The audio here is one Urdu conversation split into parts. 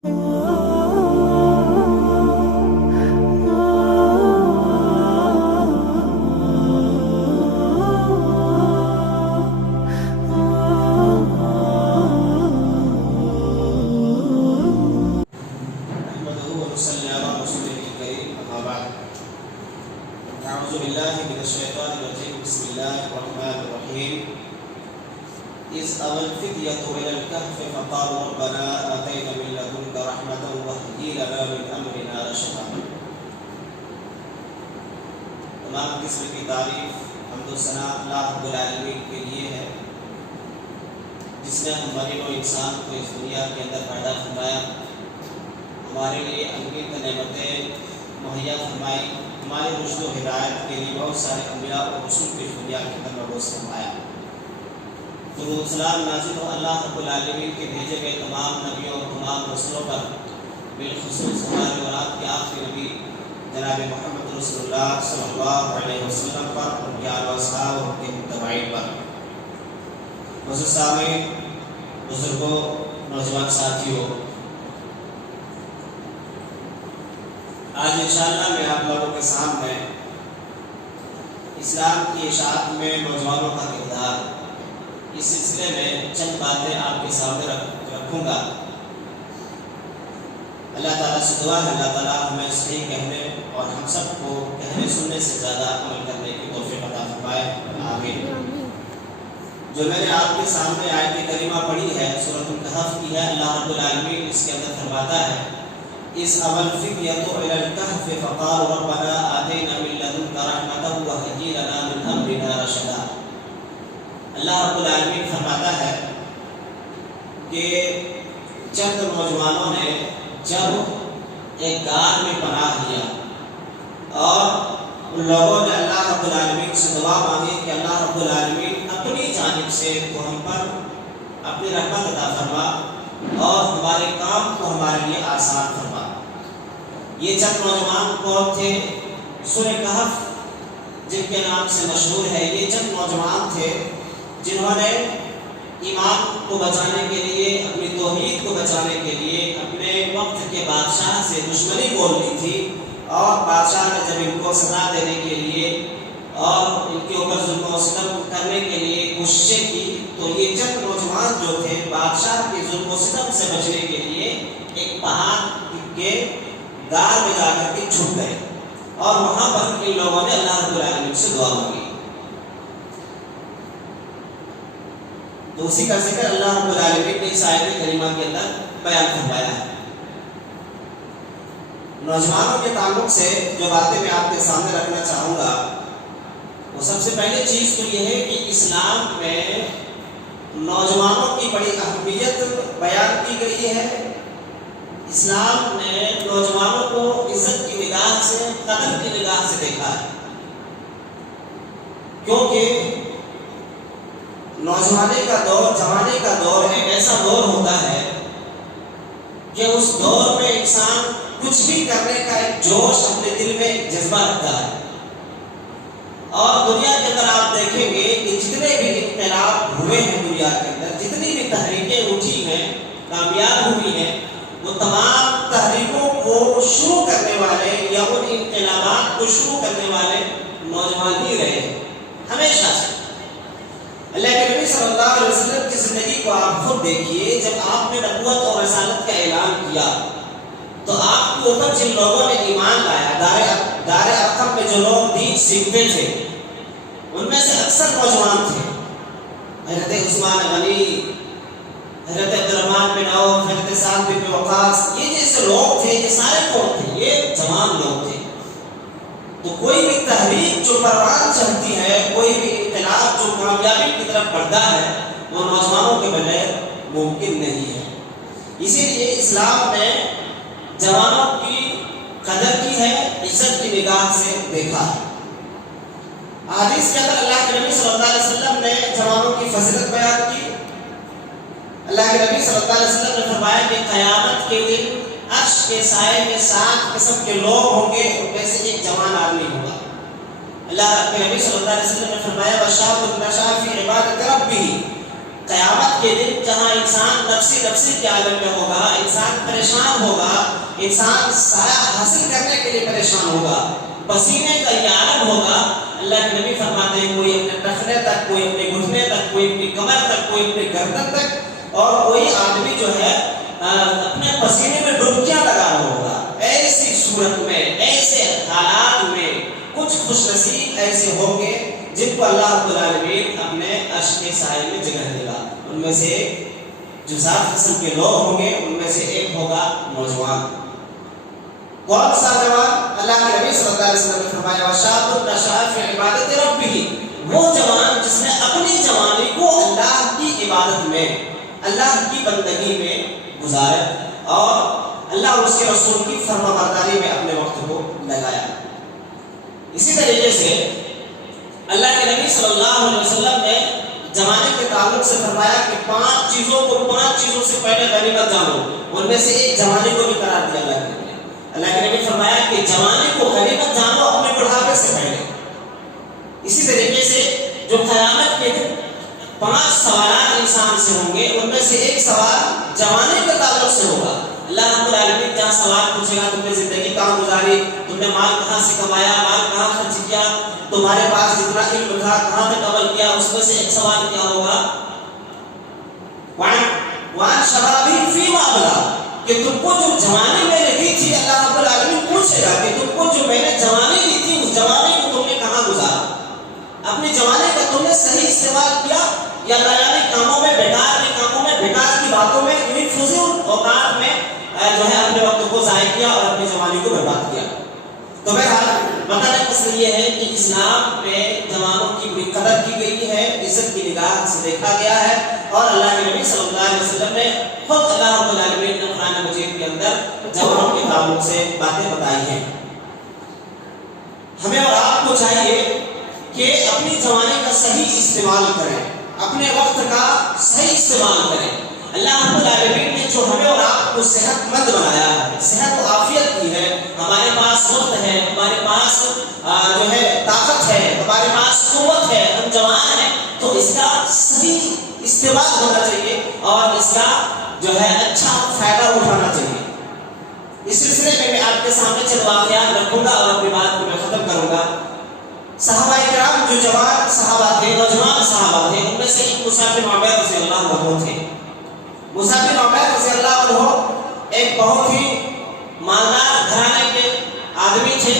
إذ أوى الفتية إلى الكهف فقالوا ربنا آتينا من لدنك رحمة وهيئ لنا من أمرنا رشدا. تمام قسم کی تعریف حمد و ثنا اللہ رب العالمین کے لیے ہے، جس نے ہمارے و انسان کو اس دنیا کے اندر پیدا فرمایا، ہمارے لیے انگیت نعمتیں مہیا فرمائی، ہمارے رشد و ہدایت کے لیے بہت سارے انبیاء اور رسول کو اس دنیا کے اندر مبعوث فرمایا۔ درود سلام نازل ہو اللہ رب العالمین کے بھیجے گئے تمام نبیوں اور تمام رسولوں پر، بالخصوص ہمارے اور آپ کے آخری نبی جناب محمد رسول اللہ صلی اللہ علیہ وسلم پر، ان کے آل و اصحاب اور ان کے متبعین پر۔ معزز سامعین، بزرگوں، نوجوان ساتھیوں، آج انشاءاللہ میں آپ لوگوں کے سامنے اسلام کی اشاعت میں نوجوانوں کا کردار، اس سلسلے میں چند باتیں آپ کے سامنے رکھوں گا۔ اللہ تعالیٰ سے دعا ہے اللہ تعالیٰ ہمیں صحیح کہنے اور ہم سب کو کہنے سننے سے زیادہ عمل کرنے کی توفیق عطا فرمائے، آمین۔ جو میں نے آپ کے سامنے آیت کریمہ پڑھی ہے سورۃ الکہف کی ہے، اللہ رب العالمین اس کے اندر فرماتا ہے اِذْ أَوَى الْفِتْيَةُ إِلَى الْكَهْفِ فَقَالُوا رَبَّنَا آتَيْنَا مِن لَّدُنكَ رَحْمَةً وَهَيِّئْ لَنَا مِنْ أَمْرِنَا رَشَدًا۔ اللہ رب العالمین فرماتا ہے کہ چند نوجوانوں نے جب ایک غار میں پناہ لیا اور ان لوگوں نے اللہ رب العالمین سے دعا مانگی کہ اللہ رب العالمین اپنی جانب سے تو ہم پر اپنی رحمت عطا فرما اور ہمارے کام کو ہمارے لیے آسان فرما۔ یہ چند نوجوان کون تھے؟ سورہ کہف جن کے نام سے مشہور ہے، یہ چند نوجوان تھے جنہوں نے ایمان کو بچانے کے لیے، اپنی توحید کو بچانے کے لیے اپنے وقت کے بادشاہ سے دشمنی بول لی تھی، اور بادشاہ نے جب ان کو سزا دینے کے لیے اور ان کے اوپر ظلم و ستم کرنے کے لیے کوششیں کی، تو یہ چند نوجوان جو تھے بادشاہ کے ظلم و ستم سے بچنے کے لیے ایک پہاڑ کے غار میں جا کر کے چھپ گئے، اور وہاں پر ان لوگوں نے اللہ رب العالمین سے دعا مانگی۔ تو اسی کا ذکر اللہ رب العالمین نے اس آیت کریمہ کے اندر بیان فرمایا ہے۔ نوجوانوں کے تعلق سے جو باتیں میں آپ کے سامنے رکھنا چاہوں گا، وہ سب سے پہلے چیز تو یہ ہے کہ اسلام میں نوجوانوں کی بڑی اہمیت بیان کی گئی ہے۔ اسلام نے نوجوانوں کو عزت کی نگاہ سے، قدر کی نگاہ سے دیکھا ہے، کیونکہ نوجوانی کا دور، جوانی کا دور ایک ایسا دور ہوتا ہے کہ اس دور میں انسان کچھ بھی کرنے کا ایک جوش اپنے دل میں جذبہ رکھتا ہے، اور دنیا کے اندر آپ دیکھیں گے کہ جتنے بھی انقلاب ہوئے ہیں دنیا کے اندر، جتنی بھی تحریکیں اٹھی ہیں، کامیاب ہوئی ہیں، وہ تمام تحریکوں کو شروع کرنے والے یا ان انقلابات کو شروع کرنے والے نوجوان ہی رہے ہیں ہمیشہ سے۔ اللہ کے نبی صلی اللہ علیہ وسلم کی زندگی کو آپ خود دیکھیے، جب آپ نے نبوت اور رسالت کا اعلان کیا تو آپ کے اوپر جن لوگوں نے ایمان لایا، دار ارقم میں جو لوگ دین سیکھتے تھے، ان میں سے اکثر نوجوان تھے۔ حضرت عثمان غنی، حضرت عبدالرحمن بن عوف، حضرت سعد بن وقاص، یہ جیسے لوگ تھے، یہ سارے کون تھے؟ یہ جوان لوگ تھے۔ تو کوئی بھی تحریک جو پروان چڑھتی ہے، کوئی بھی انقلاب جو کامیابی کی طرف بڑھتا ہے، وہ نوجوانوں کے بغیر ممکن نہیں ہے۔ اسی لیے اسلام نے جوانوں کی قدر کی ہے، عزت کی نگاہ سے دیکھا ہے۔ حدیث کے اندر اللہ کے نبی صلی اللہ علیہ وسلم نے جوانوں کی فضیلت بیان کی۔ اللہ کے نبی صلی اللہ علیہ وسلم نے فرمایا کہ قیامت کے دن عرش کے سائے میں 7 قسم کے لوگ ہوں گے، ان میں سے ایک جوان آدمی ہوگا۔ اللہ کے نبی صلی اللہ علیہ وسلم نے فرمایا وَشَابٌ نَشَأَ فِي عِبَادَةِ رَبِّهِ، قیامت کے دن جہاں انسان نفسی کے عالم میں ہوگا، انسان پریشان ہوگا، انسان سایہ حاصل کرنے کے لیے پریشان ہوگا، پسینے کا یہ عالم ہوگا۔ اللہ کے نبی فرماتے ہیں کوئی اپنے ٹخنے تک، کوئی اپنے گھٹنے تک، کوئی اپنی کمر تک، کوئی اپنے گردن تک، اور کوئی آدمی جو ہے اپنے پسینے میں ڈبکیاں لگا رہا ہوگا۔ ایسی صورت میں، ایسے حالات میں کچھ خوش نصیب ایسے ہوں گے جن کو اللہ رب العالمین اپنے عرش کے سائے میں جگہ دے گا۔ ان میں سے جو 7 قسم کے لوگ ہوں گے ان میں سے ایک ہوگا نوجوان۔ کون سا جوان؟ اللہ کے نبی صلی اللہ علیہ وسلم نے فرمایا وَشَابٌ نَشَأَ فِي عِبَادَةِ رَبِّهِ، وہ جوان جس نے اپنی جوانی کو اللہ کی عبادت میں، اللہ کی بندگی میں گزارا اور اللہ اور اس کے رسول کی فرما برداری میں اپنے وقت کو لگایا۔ اسی طریقے سے اللہ کے نبی صلی اللہ علیہ وسلم نے جوانی کے تعلق سے فرمایا کہ 5 چیزوں سے پہلے غنیمت جانو۔ ان میں سے ایک جوانی کو بھی قرار دیا اللہ کے نبی فرمایا کہ جوانی کو غنیمت جانو اپنے بڑھاپے سے پہلے۔ اسی طریقے سے جو قیامت کے دن 5 سوالات انسان سے ہوں گے ان میں سے ایک سوال جوانی کے تعلق سے ہوگا۔ اللہ رب العالمین جہاں سوال پوچھے گا تم نے زندگی کہاں گزاری، تم نے مال کہاں سے کمایا، مال کہاں خرچ کیا، تمہارے پاس جتنا علم تھا کہاں تک عمل کیا، اس میں سے ایک سوال کیا ہوگا وَعَنْ شَبَابِهِ فِيمَا أَبْلَىٰ، کہ تم کو جو جوانی میں نے دی تھی اللہ رب العالمین پوچھے گا کہ تم کو جو میں نے جوانی دی تھی اس جوانی کو تم نے کہاں گزارا، اپنی جوانی کا تم نے صحیح استعمال کیا یا بیانی کاموں میں، بیکار کے کاموں میں، بیکار کی باتوں میں، انہیں فضول اوقات میں جو ہے اپنے وقت کو ضائع کیا اور اپنی جوانی کو برباد کیا۔ تو بہرحال بتانے کا مقصد یہ ہے کہ اسلام میں جوانوں کی بڑی قدر کی گئی ہے، عزت کی نگاہ سے دیکھا گیا ہے، اور اللہ کے نبی صلی اللہ علیہ وسلم نے خود اللہ رب العالمین نے قرآن مجید کے اندر جوانوں کے تعلق سے باتیں بتائی ہیں۔ ہمیں اور آپ کو چاہیے کہ اپنی جوانی کا صحیح استعمال کریں، اپنے وقت کا صحیح استعمال کریں۔ اللہ رب العالمین نے جو ہمیں اور آپ کو صحت مند بنایا ہے، صحت و عافیت کی ہے، ہمارے پاس وقت ہے، ہمارے پاس جو ہے طاقت ہے، ہمارے پاس قوت ہے، ہم جوان ہیں، تو اس کا صحیح استعمال ہونا چاہیے اور اس کا جو ہے اچھا فائدہ اٹھانا چاہیے۔ اس سلسلے میں میں آپ کے سامنے چند واقعات رکھوں گا اور اپنی بات کو میں ختم کروں گا۔ صحابہ کرام جو جوان صحابہ تھے، نوجوان صحابہ تھے، ان میں سے ایک مصعب بن عمیر رضی اللہ عنہ تھے۔ مصعب بن عمیر رضی اللہ عنہ ایک بہت ہی مالدار گھرانے کے آدمی تھے،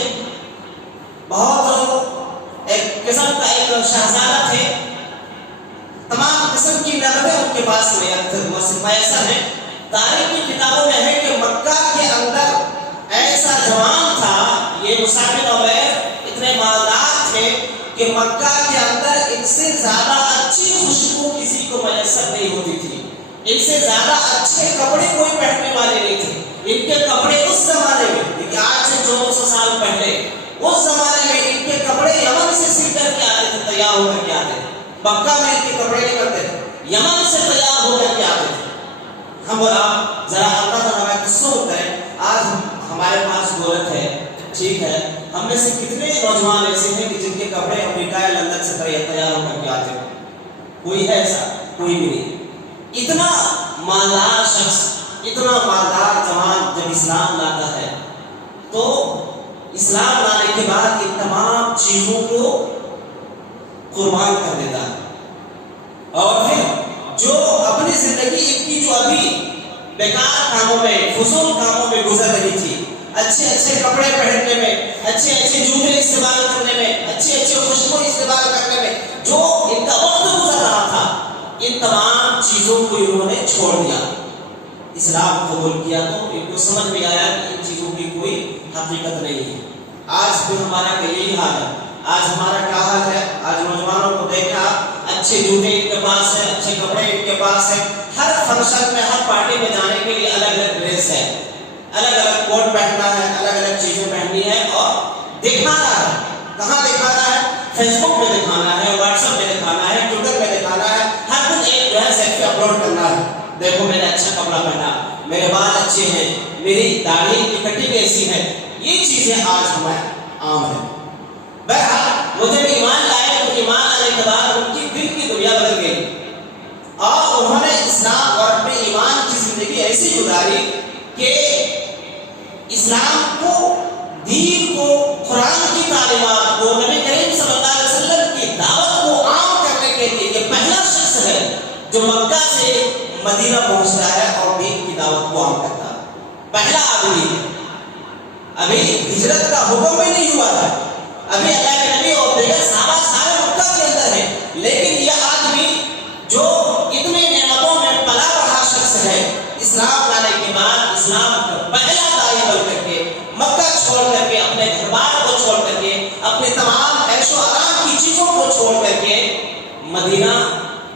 بہت ایک قسم کا ایک شہزادہ تھے، تمام قسم کی نعمتیں ان کے پاس میسر ہیں۔ تاریخ کی کتابوں میں ہے کہ مکہ کے اندر ایسا جوان تھا، یہ مصعب بن عمیر اتنے مالدار تھے کہ مکہ کے اندر ان سے زیادہ اچھی خوشبو کسی کو میسر نہیں ہوتی تھی، ان سے زیادہ اچھے کپڑے کوئی پہننے والے نہیں تھے۔ ان کے کپڑے اس زمانے میں، آج سے 1400 سال پہلے، اس زمانے میں ان کے کپڑے یمن سے سل کر کے آتے تھے، تیار ہو کر کے آتے تھے۔ مکہ میں ان کے کپڑے نہیں کرتے تھے، یمن سے تیار ہو کر کے آتے تھے۔ ہم اور آپ ذرا اللہ تعالیٰ کا تصور کریں، آج ہمارے پاس دولت ہے، ٹھیک ہے، ہم میں سے کتنے نوجوان ایسے ہیں کہ جن کے کپڑے امریکہ یا لندن سے تیار ہو کر کے آتے ہیں؟ کوئی ہے ایسا؟ کوئی بھی نہیں۔ اتنا مالدار شخص، اتنا مالدار جوان جب اسلام لاتا ہے تو اسلام لانے کے بعد ان تمام چیزوں کو قربان کر دیتا ہے، اور پھر جو اپنی زندگی ان کی جو ابھی بیکار کاموں میں، فضول کاموں میں گزر رہی تھی، اچھے اچھے کپڑے پہننے میں، اچھے اچھے جوتے استعمال کرنے میں، اچھے اچھے خوشبو استعمال کرنے میں جو ان کا وقت گزر رہا تھا، ان تمام چیزوں کو انہوں نے چھوڑ دیا، اسلام قبول کیا، تو ان کو سمجھ میں آیا کہ ان چیزوں کی کوئی حقیقت نہیں ہے۔ آج بھی ہمارا یہی حال ہے، آج ہمارا کیا حال ہے؟ آج نوجوانوں کو دیکھا، اچھے جوتے ان کے پاس ہے، اچھے کپڑے ان کے پاس ہے، ہر فنکشن میں، ہر پارٹی میں جانے کے لیے الگ الگ ڈریس ہے، الگ الگ کوٹ پہننا ہے، الگ الگ چیزیں پہننی ہے اور دکھانا ہے۔ کہاں دکھانا ہے؟ فیس بک میں دکھانا ہے، واٹس ایپ میں دکھانا ہے، ٹویٹر میں دکھانا ہے، ہر دن ایک جو ہے سیلفی اپلوڈ کرنا ہے، دیکھو میں نے اچھا کپڑا پہنا، میرے بال اچھے ہیں، میری داڑھی کی کٹنگ ایسی ہے۔ یہ چیزیں آج ہمیں عام ہیں۔ بہرحال وہ جب ایمان لائے تو ایمان آنے کے بعد ان کی دل کی دنیا بدل گئی اور انہوں نے اسلام اور اپنے ایمان کی زندگی ایسی گزاری کہ اسلام کو، دین کو، قرآن کی تعلیمات کو، نبی کریم صلی اللہ علیہ وسلم کی دعوت کو عام کرنے کے لیے یہ پہلا شخص ہے جو مکہ سے مدینہ پہنچتا ہے اور دین کی دعوت کو عام کرتا ہے۔ پہلا آدمی ہے۔ ابھی ہجرت کا حکم بھی نہیں ہوا تھا، ابھی اللہ کے نبی اور دیگر صحابہ سارے مکہ کے اندر ہیں، لیکن یہ آدمی جو اتنے نعمتوں میں پلا بڑھا شخص ہے، اسلام لانے کے بعد اسلام کا پہلا داعی بن کر کے مکہ چھوڑ کر کے، اپنے گھر بار کو چھوڑ کر کے، اپنے تمام عیش و آرام کی چیزوں کو چھوڑ کر کے مدینہ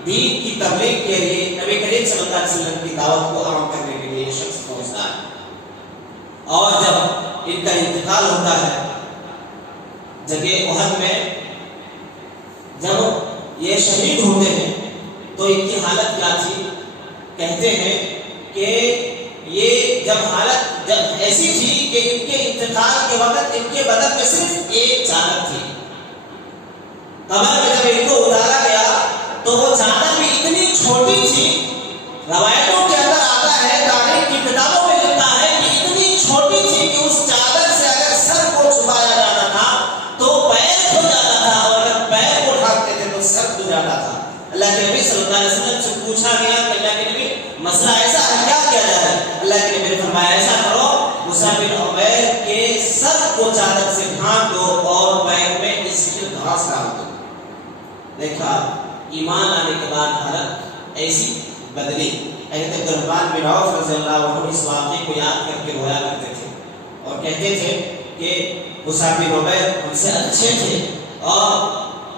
دین کی تبلیغ کے لیے، نبی کریم صلی اللہ علیہ وسلم کی دعوت کو عام کرنے کے لیے یہ شخص پہنچتا ہے۔ اور جب ان کا انتقال ہوتا ہے جگہ احد میں، جب یہ شہید ہوتے ہیں تو ان کی حالت کیا تھی؟ کہتے ہیں کہ یہ حالت جب ایسی تھی کہ ان کے انتقال کے وقت ان کے بدن میں صرف ایک چادر تھی۔ قبر میں جب ان کو اتارا گیا تو وہ چادر بھی اتنی چھوٹی تھی، روایتوں کے اندر آتا ہے، تاریخ کی کتابوں میں لکھا ہے کہ اتنی چھوٹی تھی کہ اس چادر سے اگر سر کو چھپایا جاتا تھا تو پیر کھل جاتا تھا، اور اگر پیر کو ڈھانپتے تھے تو سر کھل جاتا تھا۔ اللہ کے نبی صلی اللہ علیہ وسلم سے پوچھا گیا کہ اللہ کے نبی مسئلہ ایسا ہے، کیا کیا جائے؟ اللہ کے نبی نے فرمایا ایسا کرو، مصعب بن عمیر کے سر کو چادر سے ڈھانپ دو اور پیر میں اس کی گھاس ڈال دو۔ دیکھا ایمان آنے کے بعد حالت ایسی بدلی۔ حضرت عبد الرحمن بن عوف رضی اللہ عنہ اس واقعے کو یاد کر کے رویا کرتے تھے اور کہتے تھے کہ مصعب بن عمیر ہم سے اچھے تھے اور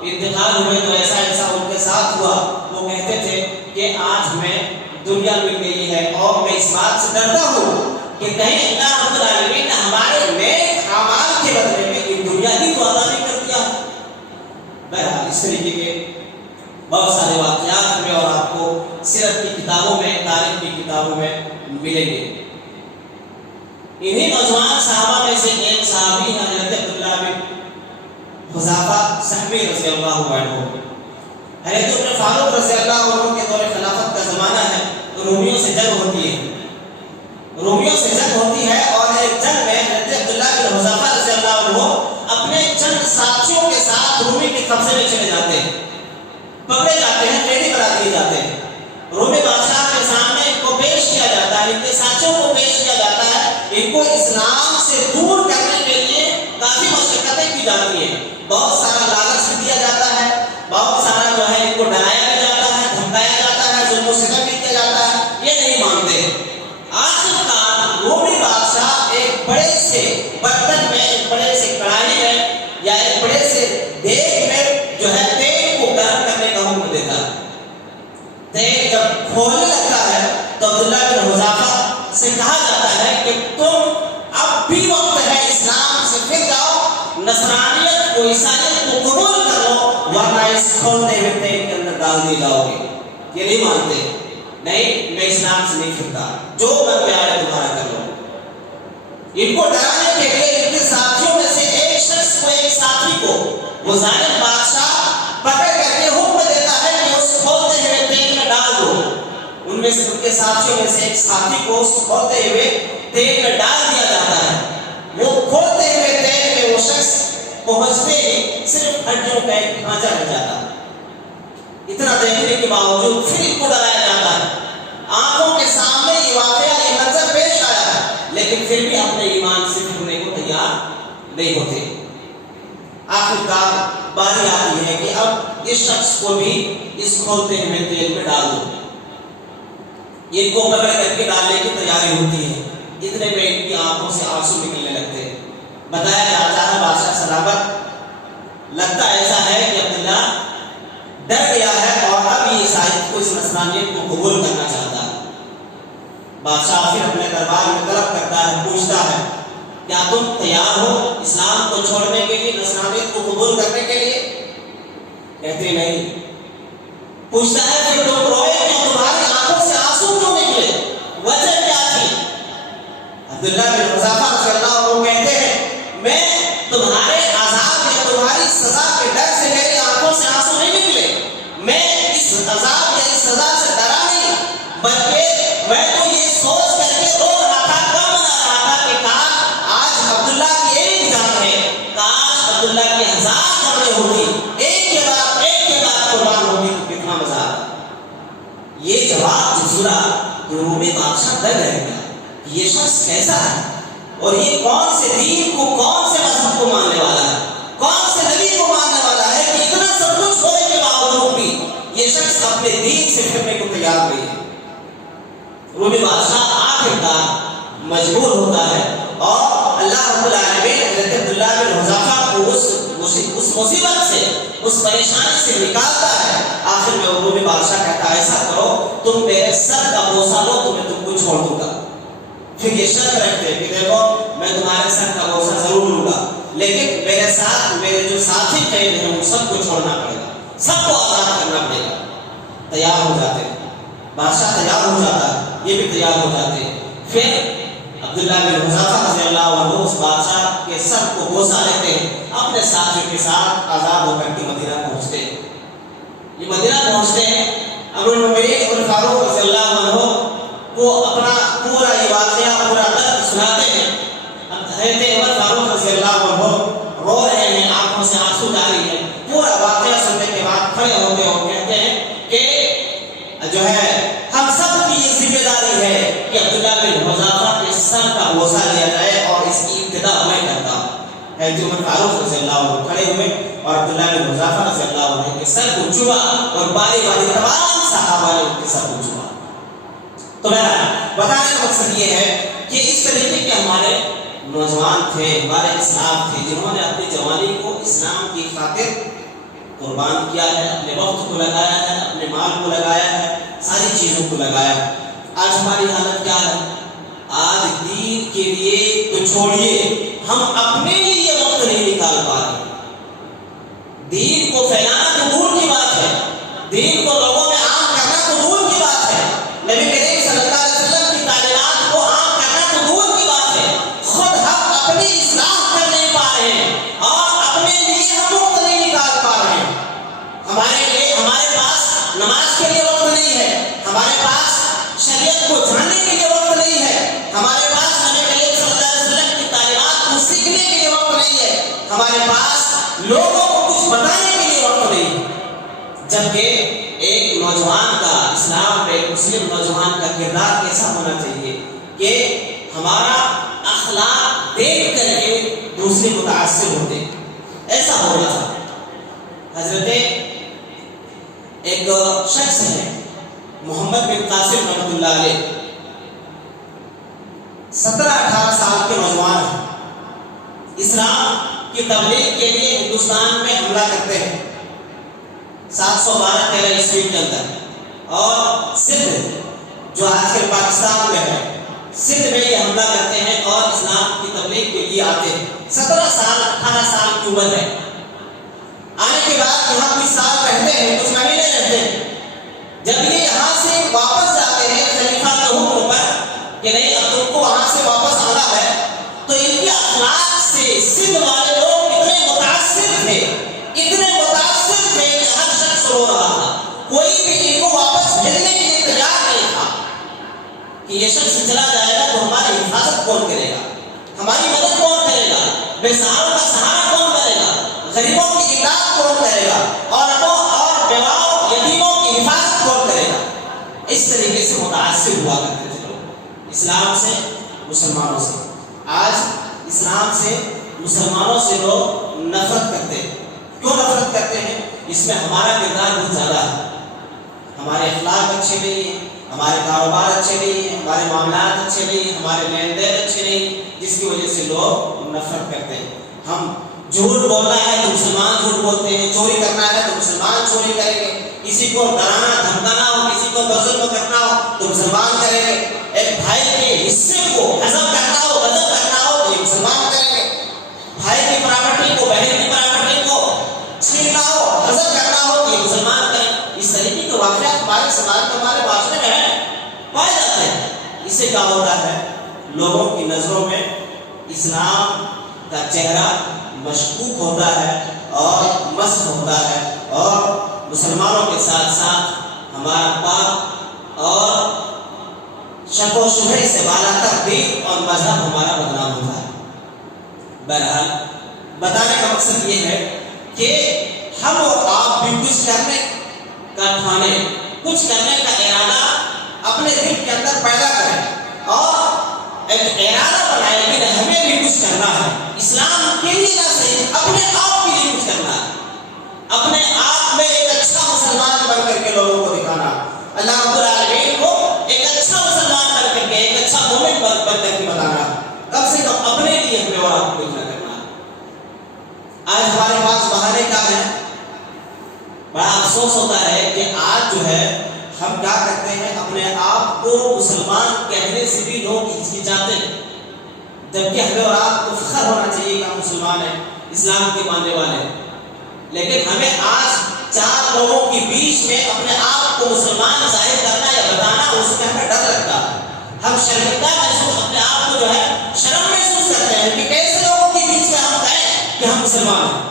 انتقال ہوئے تو ایسا ان کے ساتھ ہوا۔ وہ کہتے تھے کہ آج ہمیں دنیا مل گئی ہے اور میں اس بات سے ڈرتا ہوں کہ کہیں اللہ رب العالمین نے ہمارے نیک اعمال کے بدلے میں یہ دنیا ہی تو عطا نہیں کر دیا۔ بہرحال اس طریقے کے بہت سارے واقعات ہمیں اور آپ کو سیرت کی کتابوں میں، تاریخ کی کتابوں میں ملیں گے۔ انہی نوجوان صحابہ میں سے ایک صحابی ہے حضرت عبداللہ بن حذافہ صحابی رضی اللہ عنہ۔ حضرت عمر فاروق رضی اللہ عنہ کے دور خلافت کا زمانہ ہے، رومیوں سے جنگ ہوتی ہے، اور ایک جنگ میں حضرت عبداللہ بن حذافہ رضی اللہ عنہ اپنے چند ساتھیوں کے ساتھ رومی کے قبضے میں چلے جاتے ہیں، پکڑے جاتے ہیں، قیدی بنا دیے جاتے ہیں۔ رومی بادشاہ کے سامنے ان کو پیش کیا جاتا ہے، ان کے ساتھیوں کو پیش کیا جاتا ہے، ان کو اسلام سے دور کرنے کے لیے کافی مشقتیں کی جاتی ہیں، بہت سارا لالچ بھی دیا جاتا ہے، بہت سارا جو ہے ان کو ڈرایا بھی جاتا ہے، دھمکایا جاتا ہے، ظلم و ستم بھی کیا جاتا ہے، یہ نہیں مانتے۔ آخرکار رومی بادشاہ ایک بڑے سے برتن میں، ایک بڑے سے کڑاہی میں یا ایک بڑے سے دیگ میں جو ہے تیل کو گرم کرنے کا حکم دیتا ہے۔ تیل جب کھولنے لگتا ہے تو عبداللہ بن حذافہ سے کہا جاتا ہے کہ تم اب بھی وقت ہے اسلام سے پھر جاؤ، نصرانیت کو، عیسائیت کو قبول کر لو، ورنہ اس کھولتے ہوئے تیل کے اندر ڈال دیے جاؤ گے۔ یہ نہیں مانتے، نہیں میں اسلام سے نہیں پھرتا، جو من میں آئے تمہارا کر لو۔ ان کو ڈرانے کے لیے ان کے ساتھیوں میں سے ایک شخص کو، ایک ساتھی کو وہ ظالم بادشاہ پکڑ کر کے حکم دیتا ہے کہ اس کھولتے ہوئے تیل میں ڈال دو۔ ان میں سے ان کے ساتھیوں میں سے ایک ساتھی کو اس کھولتے ہوئے تیل میں ڈال دیا جاتا ہے۔ وہ کھولتے ہوئے تیل میں وہ شخص پہنچتے ہی صرف ہڈیوں کا ایک ڈھانچہ رہ جاتا ہے۔ اتنا دیکھنے کے باوجود پھر ان کو ڈرایا جاتا ہے، آنکھوں کے سامنے یہ واقعہ، یہ منظر پیش آیا ہے، لیکن پھر بھی اپنے ایمان سے پھرنے کو تیار نہیں ہوتے۔ آخرکار باری آتی ہے کہ اب اس شخص کو بھی اس کھولتے ہوئے تیل میں ڈال دو۔ ان کو پکڑ کر کے ڈالنے کی تیاری ہوتی ہے، اتنے میں ان کی آنکھوں سے آنسو نکلنے لگتے ہیں۔ بتایا جاتا ہے بادشاہ سلامت، لگتا ایسا ہے کہ عبداللہ ڈر گیا ہے اور اب یہ عیسائیت کو، اس نصرانیت کو قبول کرنا چاہتا ہے۔ بادشاہ پھر اپنے دربار میں طلب کرتا ہے، پوچھتا ہے کیا تم تیار ہو اسلام کو چھوڑنے کے لیے، نصرانیت کو قبول کرنے کے لیے؟ کہتے نہیں۔ پوچھتا ہے کہ تم روئے کیوں، تمہاری آنکھوں سے آنسو کیوں نکلے، وجہ کیا تھی؟ عبداللہ بن حذافہ رضی اللہ عنہ کہتے ہیں میں تمہارے عذاب یا تمہاری سزا کے ڈر سے میری آنکھوں سے آنسو نہیں نکلے، میں اس عذاب یا اس سزا سے ڈرا نہیں، بلکہ میں تو یہ سوچ کر کے رو رہا تھا یہ شخص کیسا ہے اور یہ کون سے دین کو، کون سے مذہب کو ماننے والا ہے، کون سے نبی کو ماننے والا ہے کہ اتنا سب کچھ ہونے کے باوجود بھی یہ شخص اپنے دین سے پھرنے کو تیار نہیں ہے۔ رومی بادشاہ آخرکار مجبور ہوتا ہے اور اللہ رب العالمین حضرت عبداللہ بن حذافہ کو اس مصیبت سے، اس پریشانی سے نکالتا ہے۔ آخر میں رومی بادشاہ کہتا ہے ایسا کرو تم میرے سر کا بوسہ لو تو میں تم کو چھوڑ دوں گا۔ پھر یہ شرط رکھتے کہ دیکھو میں تمہارے سر کا بوسہ ضرور لوں گا لیکن میرے ساتھ میرے جو ساتھی قید ہیں ان سب کو چھوڑنا پڑے گا، سب کو آزاد کرنا پڑے گا۔ تیار ہو جاتے ہیں، بادشاہ تیار ہو جاتا ہے، یہ بھی تیار ہو جاتے ہیں۔ پھر عبداللہ بن حذافہ رضی اللہ عنہ اس بادشاہ کے سر کو بوسہ لیتے ہیں، اپنے ساتھیوں کے ساتھ آزاد ہو کر کے مدینہ پہنچتے ہیں۔ یہ مدینہ پہنچتے ہیں، امیر المومنین عمر فاروق رضی اللہ عنہ وہ اپنا پورا یہ واقعہ پورا درد سناتے ہیں۔ حضرت عمر فاروق رضی اللہ عنہ رو رہے ہیں، آنکھوں سے آنسو جاری ہیں۔ پورا واقعہ سننے کے بعد کھڑے ہوتے اور کہتے ہیں کہ جو ہے ہم سب کی یہ ذمہ داری ہے کہ عبداللہ بن حذافہ کے سر کا بوسہ لیا جائے اور اس کی ابتدا میں کرتا ہوں۔ حضرت عمر فاروق رضی اللہ عنہ کھڑے ہوئے اور عبداللہ بن حذافہ رضی اللہ عنہ کے سر کو چھوا اور باری باری تمام صحابہ نے ان کے سر کو چھوا۔ تو بتانے کا مقصد یہ ہے کہ اس طریقے کے ہمارے نوجوان تھے، ہمارے اسلاف تھے جنہوں نے اپنی جوانی کو اسلام کی خاطر قربان کیا ہے، اپنے وقت کو لگایا ہے، اپنے مال کو لگایا ہے، ساری چیزوں کو لگایا ہے۔ آج ہماری حالت کیا ہے؟ آج دین کے لیے تو چھوڑیے، ہم اپنے لیے وقت نہیں نکال پا رہے۔ دین کو پھیلانا تو دور کی بات ہے، دین کو لوگوں میں عام کرنا تو دور کی بات ہے، نبی کریم صلی اللہ علیہ وسلم کی تعلیمات کو عام کرنا تو دور کی بات ہے، خود ہم اپنی اصلاح کر نہیں پا رہے ہیں اور اپنے لیے ہم وقت نہیں نکال پا رہے ہیں۔ ہمارے پاس نماز کے لیے وقت نہیں ہے، ہمارے پاس شریعت کو جاننے کے لیے وقت نہیں ہے، ہمارے پاس نبی کریم صلی اللہ علیہ وسلم کی تعلیمات کو سیکھنے کے لیے وقت نہیں ہے، ہمارے پاس لوگوں کو کچھ بتانے کے لیے وقت نہیں ہے۔ جبکہ ایک نوجوان کا اسلام میں، ایک مسلم نوجوان کا کردار کیسا ہونا چاہیے کہ ہمارا اخلاق دیکھ کر کے دوسرے متاثر ہوتے، ایسا ہونا تھا۔ حضرت ایک شخص ہے محمد بن قاسم رحمۃ اللہ علیہ، 17-18 سال کے نوجوان ہیں، اسلام کی تبلیغ کے لیے ہندوستان میں حملہ کرتے ہیں 712-13 عیسوی کے اندر، اور سندھ جو آج کل پاکستان میں ہے، سندھ میں یہ حملہ کرتے ہیں اور اسلام کی تبلیغ کے لیے آتے ہیں۔ 17 سال 18 سال کی عمر ہے۔ آنے کے بعد یہاں کچھ سال رہتے ہیں، کچھ مہینے رہتے ہیں۔ جب یہ یہاں سے واپس جاتے ہیں خلیفہ کے حکم پر کہ نہیں اب تم کو وہاں سے واپس آنا ہے، تو ان کے اخلاق سے سندھ والے لوگ اتنے متاثر تھے کہ ہر شخص رو رہا تھا، کوئی بھی ان کو واپس بھیجنے کے لیے تیار نہیں تھا کہ یہ شخص چلا جائے گا تو ہماری حفاظت کون کرے گا، ہماری مدد کون کرے گا، بے سہاروں کا سہارا کون کرے گا، غریبوں کی امداد کون کرے گا، عورتوں اور بیواؤں یتیموں کی حفاظت کون کرے گا۔ اس طریقے سے متاثر ہوا کرتے تھے لوگ اسلام سے، مسلمانوں سے۔ آج اسلام سے، مسلمانوں سے لوگ نفرت کرتے ہیں۔ کیوں نفرت کرتے ہیں؟ اس میں ہمارا کردار بہت زیادہ ہے، ہمارے اخلاق اچھے نہیں ہیں، ہمارے کاروبار اچھے نہیں ہیں، ہمارے معاملات اچھے نہیں ہیں، ہمارے لین دین اچھے نہیں، جس کی وجہ سے لوگ نفرت کرتے ہیں۔ ہم جھوٹ بولنا ہے تو مسلمان جھوٹ بولتے ہیں، چوری کرنا ہے تو مسلمان چوری کریں گے، کسی کو ڈرانا دھمکانا ہو، کسی کو ظلم کرنا ہو تو مسلمان کریں گے، ایک بھائی کے حصے کو ہضم کرنا ہو، غصب کرنا ہو تو یہ مسلمان کریں گے، بھائی کی پراپرٹی کو، بہن کی پراپرٹی کو چھیننا ہو، غصب کرنا ہو تو یہ مسلمان کریں۔ اس طریقے کے واقعات ہمارے سماج میں، ہمارے معاشرے میں پائے جاتے ہیں۔ اس سے کیا ہوتا ہے؟ لوگوں کی نظروں میں اسلام کا چہرہ مشکوک ہوتا ہے اور مسخ ہوتا ہے، اور مسلمانوں کے ساتھ ساتھ ہمارا پاک اور شک و شبہے سے بالا تر دین اور مذہب ہمارا بدنام ہوتا ہے۔ بہرحال بتانے کا مقصد یہ ہے کہ ہم اور آپ بھی کچھ کرنے کا ٹھانے، کچھ کرنے کا ارادہ اپنے دل کے اندر پیدا کریں اور ایک ارادہ بنائے کہ ہمیں بھی کچھ کرنا ہے، اسلام کے لیے نہ صحیح اپنے آپ کے لیے کچھ کرنا ہے، اپنے آپ میں ایک اچھا مسلمان بن کر کے لوگوں کو دکھانا، اللہ رب العالمین کو ایک اچھا مسلمان بن کر کے، ایک اچھا مومن بن کر کے بتانا، کم سے کم اپنے لیے اپنے اور آپ کو کچھ نہ کرنا۔ آج ہمارے پاس بہانے کیا ہے؟ بڑا افسوس ہوتا ہے کہ آج جو ہے ہم کیا کرتے ہیں، اپنے آپ کو مسلمان کہنے سے بھی لوگ ہچکچاتے ہیں، جبکہ ہمیں اور آپ کو فخر ہونا چاہیے کہ ہم مسلمان ہیں، اسلام کے ماننے والے ہیں، لیکن ہمیں آج چار لوگوں کے بیچ میں اپنے آپ کو مسلمان ظاہر کرنا یا بتانا، اس میں ہمیں ڈر لگتا ہے، ہم شرمندہ محسوس، اپنے آپ کو جو ہے شرم محسوس کرتے ہیں کہ کیسے لوگوں کے بیچ میں ہم کہیں کہ ہم مسلمان ہیں۔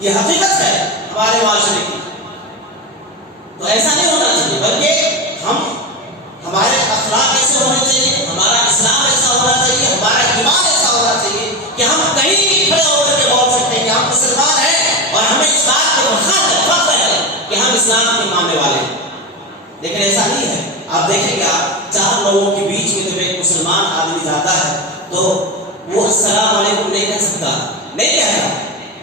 یہ حقیقت ہے ہمارے معاشرے کی، تو ایسا نہیں ہونا چاہیے، بلکہ ہمارے اخلاق ایسے ہونے چاہیے، ہمارا اسلام ایسا ہونا چاہیے، ہمارا ایمان ایسا ہونا چاہیے کہ ہم کہیں بھی کھڑے ہو کر کے بول سکتے ہیں کہ ہم مسلمان ہیں، اور ہمیں اس بات کو فخر ہے کہ ہم اسلام کے ماننے والے ہیں۔ لیکن ایسا نہیں ہے، آپ دیکھیں گے، آپ چار لوگوں کے بیچ میں جب ایک مسلمان آدمی جاتا ہے تو وہ السلام علیکم نہیں کہہ سکتا، نہیں کہتا،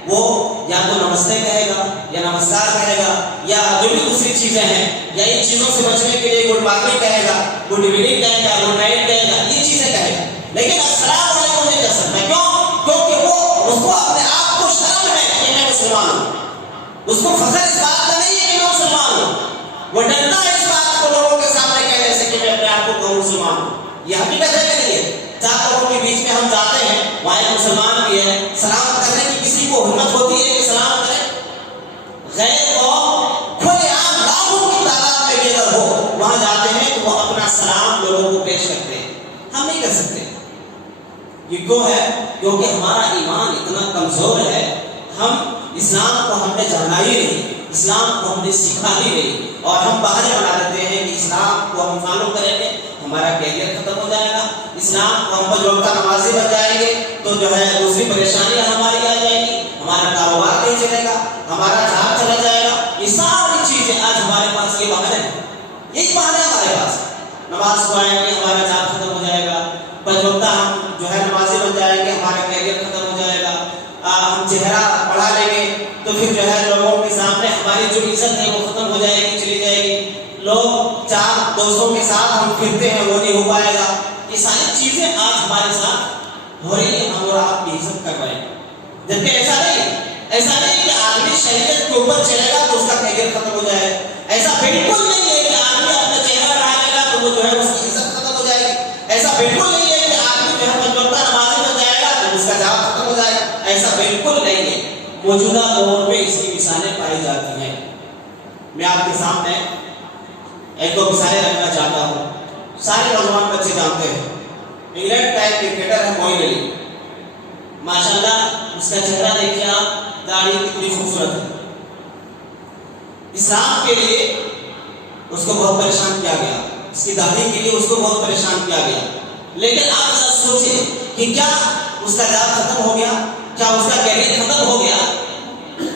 وہ یا تو نمستے کہے گا، یا نمسکار کہے گا، یا جو بھی دوسری چیزیں ہیں، یا ان چیزوں سے بچنے کے لیے گڈ مارننگ کہے گا، گڈ ایوننگ کہے گا، گڈ نائٹ کہے گا، یہ چیزیں کہے گا، لیکن السلام علیکم نہیں کہہ سکتا۔ کیوں؟ کیونکہ وہ اس کو اپنے آپ کو شرم ہے کہ میں مسلمان ہوں، اس کو فخر اس بات کا نہیں ہے کہ میں مسلمان ہوں، وہ ڈرتا ہے اس بات کو لوگوں کے سامنے کہنے سے کہ میں اپنے آپ کو کہوں مسلمان ہوں۔ یہ حقیقت ہے کہ نہیں ہے؟ چار لوگوں کے بیچ میں ہم جاتے ہیں، وہاں ایک مسلمان بھی ہے، سلام کرنے کی کسی کو ہمت ہوتی ہے کہ سلام کرے؟ غیر قوم کھلے عام لاکھوں کی تعداد میں بھی اگر ہو، وہاں جاتے ہیں تو وہ اپنا سلام لوگوں کو پیش کرتے ہیں، ہم نہیں کر سکتے۔ یہ کیوں ہے؟ کیونکہ ہمارا ایمان اتنا کمزور ہے، ہم اسلام کو ہم نے جانا ہی نہیں، اسلام کو ہم نے سیکھا ہی نہیں، اور ہم بہانے بنا دیتے ہیں کہ اسلام کو ہم فالو کریں گے ہمارا کیریئر ختم ہو جائے گا، اسلام کو ہم وقتہ نمازی بن جائیں گے تو جو ہے دوسری پریشانیاں ہماری آ جائیں گی، ہمارا کاروبار نہیں چلے گا، ہمارا جہاز چلا جائے گا۔ یہ ساری چیزیں آج ہمارے پاس یہ بہانے ہیں، یہی بہانے ہمارے پاس، نماز پڑھائیں گے ہمارا جہاز ختم ہو جائے گا، پنج وقتہ ہم جو ہے نمازی بن جائیں گے ہمارا کیریئر ختم ہو جائے گا، ہم چہرہ بڑھا لیں گے تو پھر جو ہے لوگوں کے سامنے ہماری جو عزت ہے وہ ختم ہو جائے گی، چلی جائے گی، لوگ چار دوستوں کے ساتھ ہم پھرتے ہیں وہ نہیں ہو پائے گا۔ یہ ساری چیزیں آج ہمارے ساتھ ہو رہی ہیں، ہم اور آپ کی عزت کر رہے ہیں، جبکہ ایسا نہیں کہ آدمی شریعت کے اوپر چلے گا تو اس کا کیریئر ختم ہو جائے گا، ایسا بالکل نہیں ہے کہ آدمی اپنا چہرہ بڑھا لے گا تو وہ جو ہے اس کی عزت ختم ہو جائے گی، ایسا بالکل نہیں ہے کہ آدمی جو ہے پنجوکتا نمازی بن جائے گا تو اس کا جہاز ختم ہو جائے گا، ایسا بالکل نہیں ہے۔ موجودہ دور میں اس کی مثالیں پائی جاتی ہیں، میں آپ کے سامنے ایک دو مثالیں رکھنا چاہتا ہوں۔ سارے نوجوان بچے جانتے ہیں انگلینڈ کا ایک کرکٹر ہے موئن علی، ماشاءاللہ اس کا چہرہ دیکھیے آپ، داڑھی کتنی خوبصورت ہے۔ اسلام کے لیے اس کو بہت پریشان کیا گیا، اس کی داڑھی کے لیے اس کو بہت پریشان کیا گیا، لیکن آپ ذرا سوچیں کہ کیا اس کا جہاز ختم ہو گیا؟ کیا اس کا کیریئر ختم ہو گیا؟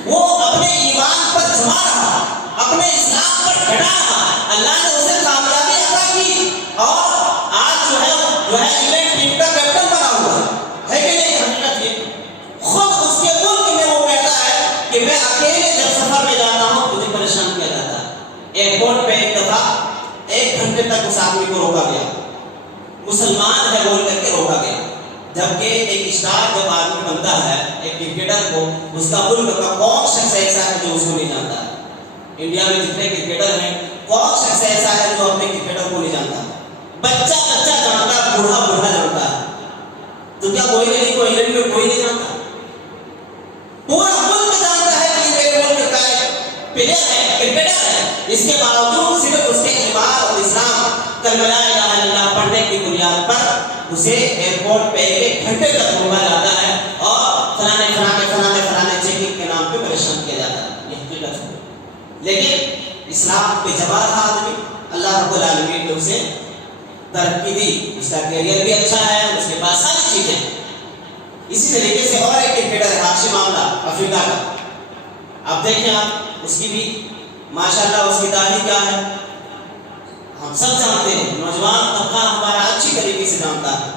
وہ اپنے ایمان پر جمع رہا، اپنے اسلام پر ڈٹا رہا، اللہ نے اسے کامیابی عطا کی، اور آج جو ہے انگلینڈ ٹیم کا کیپٹن بنا ہوا ہے کہ نہیں؟ حقیقت یہ خود اس کے ملک میں وہ کہتا ہے کہ میں اکیلے جب سفر میں جاتا ہوں مجھے پریشان کیا جاتا ہے۔ ایئرپورٹ پہ ایک دفعہ 1 گھنٹے تک اس آدمی کو روکا گیا، مسلمان ہے بول کر کے روکا گیا، جبکہ ایک اسٹار جب آدمی بنتا ہے ایک کرکٹر کو، اس کا ملک کا کون شخص ایسا ہے جو اس کو نہیں جانتا ہے؟ انڈیا میں جتنے کرکٹر ہیں کون شخص ایسا ہے جو اپنے کرکٹر کو نہیں جانتا؟ بچہ جانتا ہے، بوڑھا جانتا ہے، تو کیا کوئی نہیں کو انگلینڈ میں کوئی نہیں جانتا؟ پورا ملک جانتا ہے کہ میرے ملک کا ایک پلیئر ہے، کرکٹر ہے، اس کے باوجود صرف اس کے ایمان اور اسلام کلمہ لا الہ الا اللہ پڑھنے کی بنیاد پر اسے ایئرپورٹ پہ 1 گھنٹے تک روکا جاتا ہے اور فلانے چیکنگ کے نام پہ پریشان کیا جاتا ہے۔ یہ حقیقت ہے، لیکن اسلام پہ جمع رہا آدمی، اللہ رب العالمین نے اسے ترقی دی، اس کا کیریئر بھی اچھا ہے، اس کے پاس ساری چیزیں۔ اسی طریقے سے اور ایک کرکٹر ہے ہاشم آملہ، افریقہ کا، اب دیکھیں آپ اس کی بھی ماشاءاللہ اس کی داڑھی کیا ہے، ہم سب جانتے ہیں، نوجوان طبقہ ہمارا اچھی طریقے سے جانتا ہے،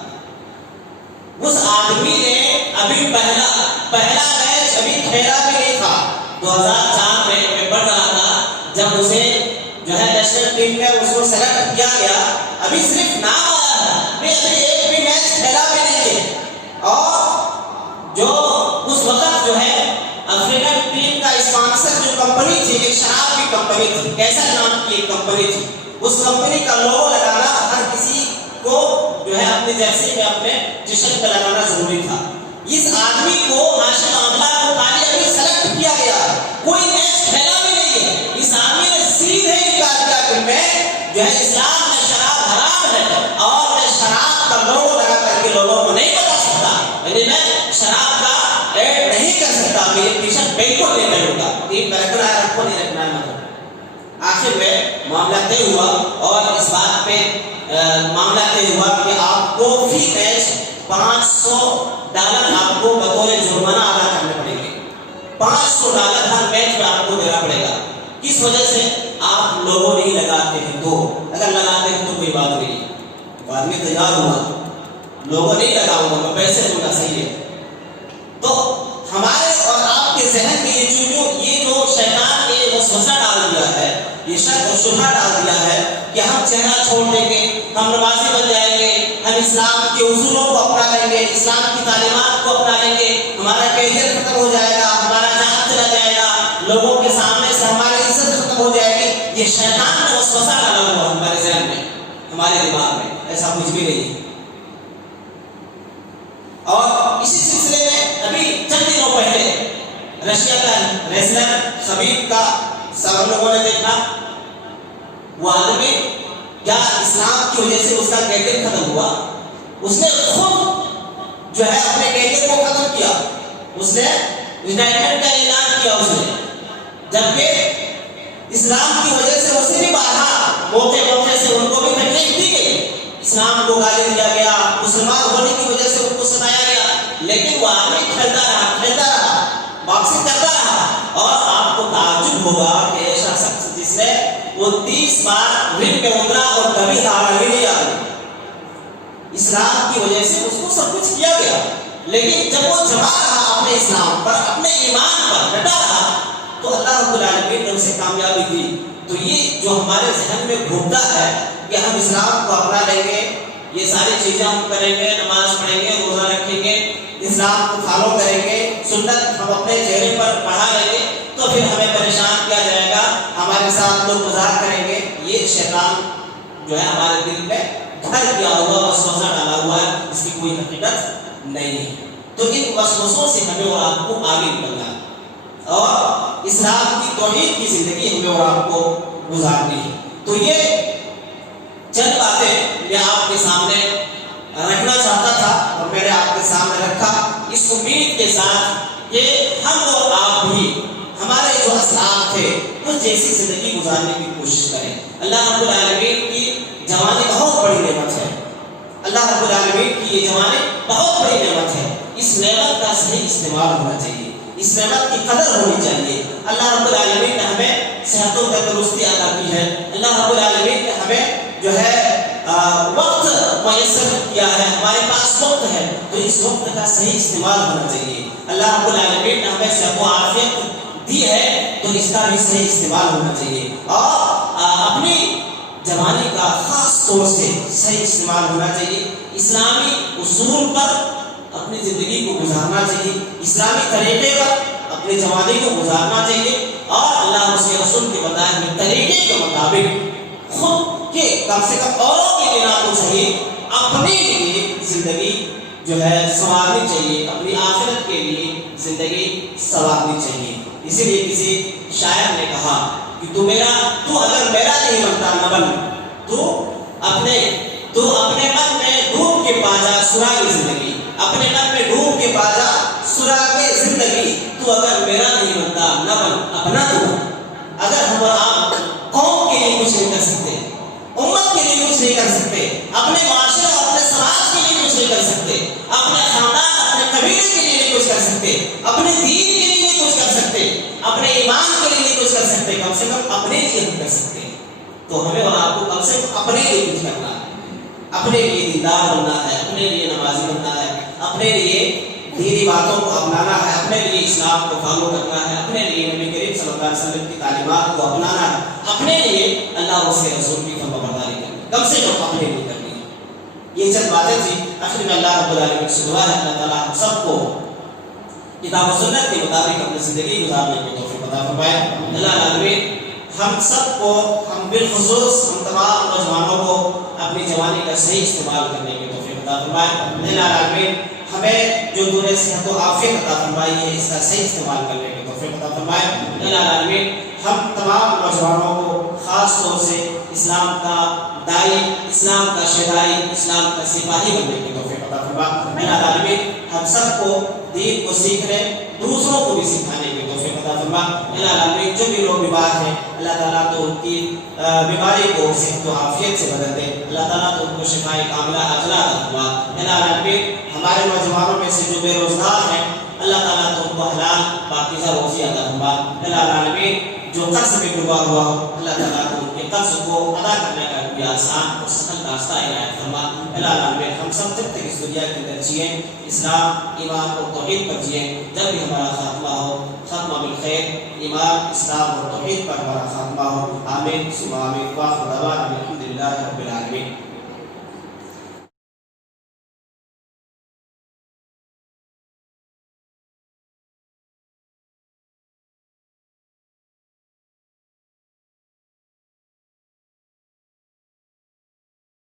اس آدمی نے ابھی پہلا میچ ابھی کھیلا بھی نہیں تھا. 2004 میں پڑھ رہا تھا جب اسے جو ہے نیشنل ٹیم میں اس کو سلیکٹ کیا گیا. ابھی صرف نام آیا ہے، ابھی ایک بھی میچ کھیلا بھی نہیں ہے. اور جو اس وقت جو ہے افریقن ٹیم کا اسپانسر جو کمپنی تھی، ایک شراب کی کمپنی تھی، کیسا نام کی ایک کمپنی تھی، اس کمپنی کا لوگو لگانا ہر کسی کو جو ہے اپنی جرسی میں اپنے ٹی شرٹ پہ لگانا ضروری تھا. اس آدمی کو ماشاء اللہ کو خالی ابھی سلیکٹ کیا گیا، کوئی میچ کھیلا بھی نہیں ہے. اس آدمی نے سیدھے انکار کیا کہ میں جو ہے اسلام میں شراب حرام ہے اور میں شراب کا لوگو لگا کر کے لوگوں کو نہیں بتا سکتا، یعنی میں شراب کا ایڈ نہیں کر سکتا، میں یہ ٹی شرٹ بالکل نہیں پہنوں گا. ٹیم میں رکھنا ہے، رکھو نہیں رکھنا ہے مطلب. آخر میں معاملہ طے ہوا اور اس بات پہ معاملہ طے ہوا کہ آپ کو فی میچ $500 آپ کو بطور جرمانہ ادا کرنے پڑیں گے. $500 ہر میچ میں آپ کو دینا پڑے گا. کس وجہ سے؟ آپ لوگوں نہیں لگاتے ہیں تو. اگر لگاتے ہیں تو کوئی بات نہیں. آدمی تیار ہوا، لوگوں نہیں لگاؤں گا، میں پیسے دوں گا، صحیح ہے. تو ہمارے اور آپ کے ذہن میں یہ جو شیطان نے وسوسہ ڈال دیا ہے، یہ شک و شبہ ڈال دیا ہے کہ ہم چہرہ چھوڑ دیں گے، ہم نمازی بن جائیں گے، ہم اسلام کے اصولوں کو اپنا لیں گے، اسلام کی تعلیمات کو اپنا لیں گے، ہمارا کیریئر ختم ہو جائے گا، ہمارا جان چلا جائے گا، لوگوں کے سامنے سے ہماری عزت ختم ہو جائے گی. یہ شیطان نے وسوسہ ڈالا ہوا ہمارے ذہن میں، ہمارے دماغ میں. ایسا کچھ بھی نہیں ہے. اور اسی سلسلے میں ابھی چند دنوں پہلے رشیا کا ریسلر خبیب کا سب لوگوں نے دیکھا. وہ آدمی کیا اسلام کی وجہ سے اس کا کیریئر ختم ہوا، اس نے خود جو ہے اپنے کیریئر کو ختم کیا، اس نے ریٹائرمنٹ کا اعلان کیا. اس نے جبکہ اسلام کی وجہ سے اسے بھی بارہا موقع سے ان کو بھی تکلیف دی گئی، اسلام کو گالی دیا گیا، مسلمان ہونے کی وجہ سے ان کو ستایا گیا، لیکن وہ آدمی کھیلتا رہا، باکسنگ کرتا رہا. اور آپ کو تعجب ہوگا کہ ایسا شخص جس نے وہ 30 بار رنگ پہ اترا اور کبھی ہارا ہی نہیں آئی. اسلام کی وجہ سے اس کو سب کچھ کیا گیا، لیکن جب وہ جمع رہا اپنے اسلام پر، اپنے ایمان پر ڈٹا رہا، تو اللہ رب العالمین نے اسے کامیابی دی. تو یہ جو ہمارے ذہن میں گھومتا ہے کہ ہم اسلام کو اپنا لیں گے، یہ ساری چیزیں ہم کریں گے، نماز پڑھیں گے، روزہ رکھیں گے، اسلام کو فالو کریں گے، سنت ہم اپنے چہرے پر پڑھا لیں گے، تو پھر ہمیں پریشان کیا جائے گا، ہمارے ساتھ لوگ مذاق کریں گے. یہ شیطان جو ہے ہمارے دل میں گھر کیا ہوا وسوسہ ڈالا ہوا ہے، اس کی کوئی حقیقت نہیں ہے. تو ان وسوسوں سے ہمیں اور آپ کو آگے نکلنا ہے اور اسلام کی توحید کی زندگی ہمیں اور آپ کو گزارنی ہے. تو یہ چند باتیں میں آپ کے سامنے رکھنا چاہتا تھا اور میں نے آپ کے سامنے رکھا اس امید کے ساتھ کہ ہم اور آپ بھی ہمارے جو اسلاف تھے اس جیسی زندگی گزارنے کی کوشش کریں. اللہ رب العالمین کی جوانی بہت بڑی نعمت ہے، اللہ رب العالمین کی یہ جوانی بہت بڑی نعمت ہے. اس نعمت کا صحیح استعمال ہونا چاہیے، اس نعمت کی قدر ہونی چاہیے. اللہ رب العالمین نے ہمیں صحت و تندرستی عطا کی ہے، اللہ رب العالمین نے ہمیں جو ہے وقت میسر کیا ہے، ہمارے پاس وقت ہے، تو اس وقت کا صحیح استعمال ہونا چاہیے. اللہ رب العالمین نے ہمیں صحت و عافیت دی ہے، تو اس کا بھی صحیح استعمال ہونا چاہیے اور اپنی جوانی کا خاص طور سے صحیح استعمال ہونا چاہیے. اسلامی اصول پر اپنی زندگی کو گزارنا چاہیے، اسلامی طریقے پر اپنی جوانی کو گزارنا چاہیے اور اللہ اس کے رسول کے بتائے ہوئے طریقے کے مطابق خود کے کم سے کم اوروں کی بنا تو صحیح اپنے لیے زندگی جو ہے سنوارنی چاہیے، اپنی آخرت کے لیے زندگی سنوارنی چاہیے. اسی لیے کسی شاعر نے کہا کہ تو اگر میرا نہیں بنتا نہ بن، تو اپنے من میں ڈوب کے پاجا سراغ زندگی، اپنے من میں ڈوب کے پاجا سراغ زندگی، تو اگر میرا نہیں بنتا نہ بن، اپنا تو بن. اگر ہم اور آپ قوم کے لیے کچھ نہیں کر سکتے، امت کے لیے کچھ نہیں کر سکتے، اپنے معاشرے اور اپنے سماج کے لیے کچھ نہیں کر سکتے، اپنے خاندان اپنے قبیلے کے لیے نہیں کچھ کر سکتے، اپنے دین کے لیے نہیں کچھ کر سکتے، اپنے ایمان کے لیے نہیں کچھ کر سکتے، کم سے کم اپنے لیے ہم کر سکتے ہیں. تو ہمیں اور آپ کو کم سے کم اپنے لیے کچھ کرنا ہے، اپنے لیے دیندار بننا ہے، اپنے لیے نمازی بننا ہے، اپنے لیے دینی باتوں کو اپنانا ہے، اپنے لیے اسلام کو فالو کرنا ہے، اپنے لیے نبی کریم صلی اللہ علیہ وسلم کی تعلیمات کو اپنانا ہے، اپنے لیے اللہ اور اس کے رسول کی فرمانبرداری کرنی ہے، کم سے کم اپنے لیے کرنی ہے۔ یہ چند باتیں تھی۔ آخر میں اللہ رب العالمین سے دعا ہے اللہ تعالیٰ ہم سب کو کتاب و سنت کے مطابق اپنی زندگی گزارنے کی توفیق عطا فرمائے۔ اللہ العالمین ہم سب کو، ہم بالخصوص ہم تمام نوجوانوں کو اپنی جوانی کا صحیح استعمال کرنے کی توفیق عطا فرمائے۔ اللہ العالمین ہمیں جو دنیا صحت و عافیت عطا فرمائی ہے اس کا صحیح استعمال کرنے کی توفیق عطا فرمائے۔ اللہ العالمین ہم تمام نوجوانوں کو خاص طور سے اسلام کا دائی، اسلام کا شہدائی، اسلام کا سپاہی بننے کی توفیق عطا فرمائے۔ اللہ العالمین ہم سب کو دین کو سیکھنے، دوسروں کو بھی سکھانے کی توفیق عطا فرمائے۔ اللہ العالمین جو بھی لوگ بیمار ہیں اللہ تعالیٰ تو ان کی بیماری کو صحت و عافیت سے بدل دے، اللہ تعالیٰ تو ان کو شفائے کاملہ عاجلہ عطا فرمائے۔ اللہ العالمین ہمارے نوجوانوں میں سے جو بے روزگار ہیں اللہ تعالیٰ تو ان کو حلال پاکیزہ روزی عطا فرمائے۔ اللہ العالمین جو قرض میں ڈوبا ہوا ہو اللہ تعالیٰ کو ان کے قرض کو ادا کرنے کا کوئی آسان اور سہل راستہ عنایت فرمائے۔ اللہ العالمین ہم سب جب تک اس دنیا کے اندر جئیں اسلام، ایمان اور توحید پر جئیں، جب بھی ہمارا خاتمہ ہو خاتمہ بالخیر، ایمان، اسلام اور توحید پر ہمارا خاتمہ ہو۔ آمین ثم آمین۔ وآخر دعوانا الحمد للہ رب